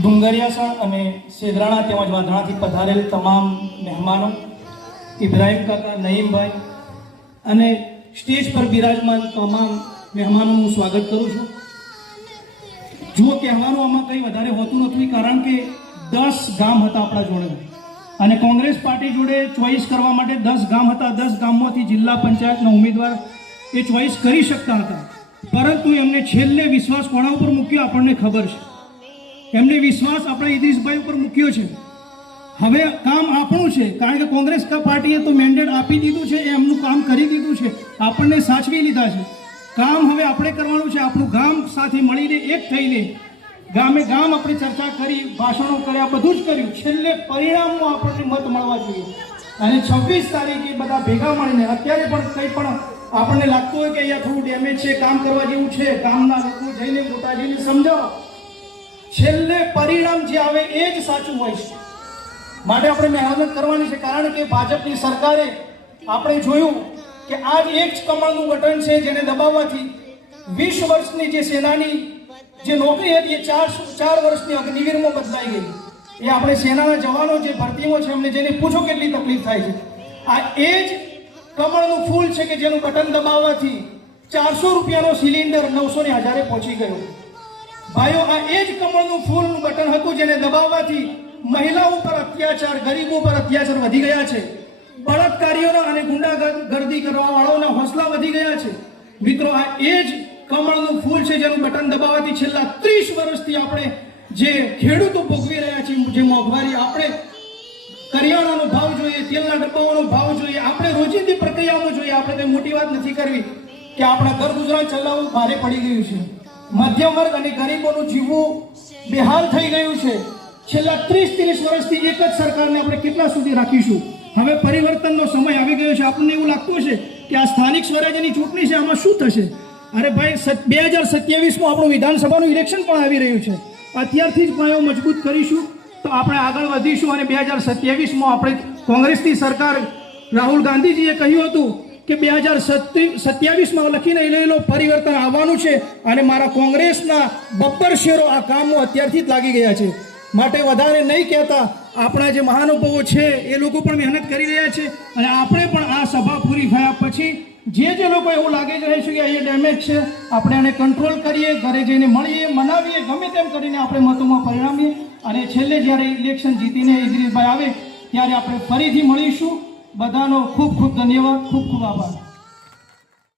ડુંગરિયાસણ અને સેદરાણા તેમજ વાધણાથી પધારેલ તમામ મહેમાનો, ઇબ્રાહિમ કાકા, નઈમભાઈ અને સ્ટેજ પર બિરાજમાન તમામ મહેમાનોનું સ્વાગત કરું છું. જુઓ, કહેવાનું આમાં કંઈ વધારે હોતું નથી, કારણ કે 10 ગામ હતા આપણા જોડે અને કોંગ્રેસ પાર્ટી જોડે ચોઈસ કરવા માટે 10 ગામ હતા. 10 ગામમાંથી જિલ્લા પંચાયતના ઉમેદવાર એ ચોઈસ કરી શકતા હતા, પરંતુ એમને છેલ્લે વિશ્વાસ કોના ઉપર મૂક્યો આપણને ખબર છે. એમને વિશ્વાસ આપણા ઇદ્રીસભાઈ ઉપર મૂક્યો છે. હવે કામ આપણું છે, કારણ કે કોંગ્રેસ પાર્ટીએ તો મેન્ડેટ આપી દીધું છે, એમનું કામ કરી દીધું છે, આપણને સાચવી લીધા છે. કામ હવે આપણે કરવાનું છે. આપણું ગામ સાથે મળીને એક થઈને ગામે ગામ આપણે ચર્ચા કરી, ભાષણો કર્યા, બધું જ કર્યું. છેલ્લે પરિણામમાં આપણને મત મળવા જોઈએ અને 26 તારીખે બધા ભેગા મળીને, અત્યારે પણ કંઈ પણ આપણને લાગતું હોય કે અહીંયા થોડું ડેમેજ છે, કામ કરવા જેવું છે, ગામના લોકો જઈને મોટાજીને સમજાવો. છેલ્લે પરિણામ જે આવે એ જ સાચું હોય છે. માટે આપણે મહેનત કરવાની છે, કારણ કે ભાજપની સરકારે આપણે જોયું કે આ એક જ કમળનું બટન છે, જેને દબાવવાથી 20 વર્ષની જે સેનાની જે નોકરી હતી એ 4 વર્ષની અગ્નિવીરમાં બદલાઈ ગઈ. એ આપણે સેનાના જવાનો જે ભરતીમાં છે એમને જઈને પૂછો કેટલી તકલીફ થાય છે. આ એ જ કમળનું ફૂલ છે કે જેનું બટન દબાવવાથી 400 રૂપિયાનો સિલિન્ડર 900 ને 1000 પહોંચી ગયો. ભાઈઓ, આ એ જ કમળનું ફૂલનું બટન હતું જેને દબાવવાથી મહિલાઓ પર અત્યાચાર, ગરીબો પર અત્યાચાર વધી ગયા છે. બળાત્કારીઓના અને ગુંડાગર્દી કરવા વાળાઓના હોસલા વધી ગયા છે. મિત્રો, આ એ જ કમળનું ફૂલ છે જેનું બટન દબાવવાથી છેલ્લા 30 વર્ષથી આપણે જે ખેડૂતો ભોગવી રહ્યા છીએ, જે મોંઘવારી, આપણે કરિયાણાનો ભાવ જોઈએ, તેલના ડબ્બાઓનો ભાવ જોઈએ, આપણે રોજિંદી પ્રક્રિયામાં જોઈએ. આપણે કંઈ મોટી વાત નથી કરવી કે આપણા ઘર ગુજરાન ચલાવવું ભારે પડી ગયું છે. મધ્યમ વર્ગ અને ગરીબોનું જીવવું બેહાલ થઈ ગયું છે. છેલ્લા 30 વર્ષથી એક જ સરકારને આપણે કેટલા સુધી રાખીશું? હવે પરિવર્તનનો સમય આવી ગયો છે. આપણને એવું લાગતું છે કે આ સ્થાનિક સ્વરાજ્યની ચૂંટણી છે, આમાં શું થશે? અરે ભાઈ, 2027માં આપણું વિધાનસભાનું ઇલેક્શન પણ આવી રહ્યું છે. અત્યારથી જ પાયો મજબૂત કરીશું તો આપણે આગળ વધીશું અને 2027માં આપણે કોંગ્રેસની સરકાર, રાહુલ ગાંધીજીએ કહ્યું હતું કે 2027માં લખીને લેલો પરિવર્તન આવવાનું છે અને મારા કોંગ્રેસના બબ્બર શેરો આ કામો અત્યારથી જ લાગી ગયા છે. માટે વધારે નહીં કહેતા, આપણા જે મહાનુભાવો છે એ લોકો પણ મહેનત કરી રહ્યા છે અને આપણે પણ આ સભા પૂરી થયા પછી જે લોકો એવું લાગે છે કે અહીંયા ડેમેજ છે, આપણે એને કંટ્રોલ કરીએ, ઘરે જઈને મળીએ, મનાવીએ, ગમે તેમ કરીને આપણે મતોમાં પરિણામીએ અને છેલ્લે જ્યારે ઇલેક્શન જીતીને ઇદ્રીસભાઈ આવે ત્યારે આપણે ફરીથી મળીશું. બધાનો ખૂબ ખૂબ ધન્યવાદ, ખૂબ ખૂબ આભાર.